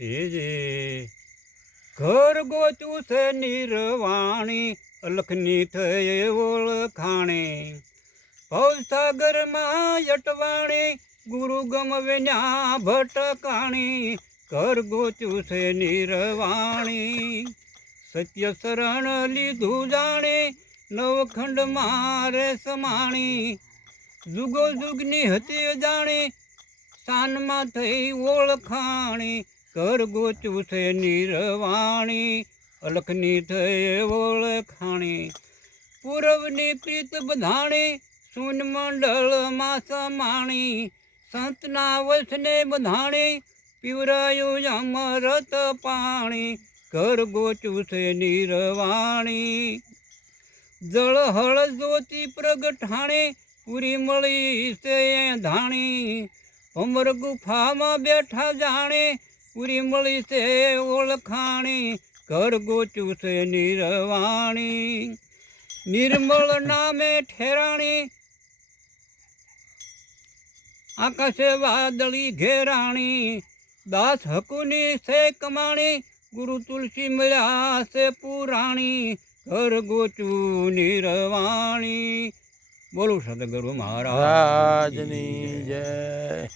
જે ઘર ગોચું છે નિર્વાણી, અલખની થઈ ઓળખાણી. ભવસાગરમાં યટવાણી, ગુરુ ગમવે ન્યા ભટકાણી. ઘર ગોચું છે નિર્વાણી, સત્ય શરણ લીધું જાણે, નવખંડ મારે સમાણી. જુગો જુગની હતી જાણી, સાનમાં થઈ ઓળખાણી. ઘર ગોચું છે નિર્વાણી, અલખની થઈ ઓળખાણી. પૂરવની પ્રીત બધાણી, શૂન મંડળમાં સમાણી. સંતના વસને બધાણી, પીવરાયું અમૃત પાણી. ઘર ગોચું છે નિર્વાણી, જળ હળ જ્યોતિ પ્રગટાણી. પૂરી મળી છે ધાણી, અમર ગુફામાં બેઠા જાણે. પૂરી મળી છે ઓળખાણી. ઘર ગોચું છે નિર્વાણી, નિર્મળ નામે ઠેરાણી. આકાશે વાદળી ઘેરાણી, દાસ હકુની છે કમાણી. ગુરુ તુલસી મળ્યા છે પુરાણી. ઘર ગોચું નિર્વાણી. બોલું સદગુરુ મહારાજની જય.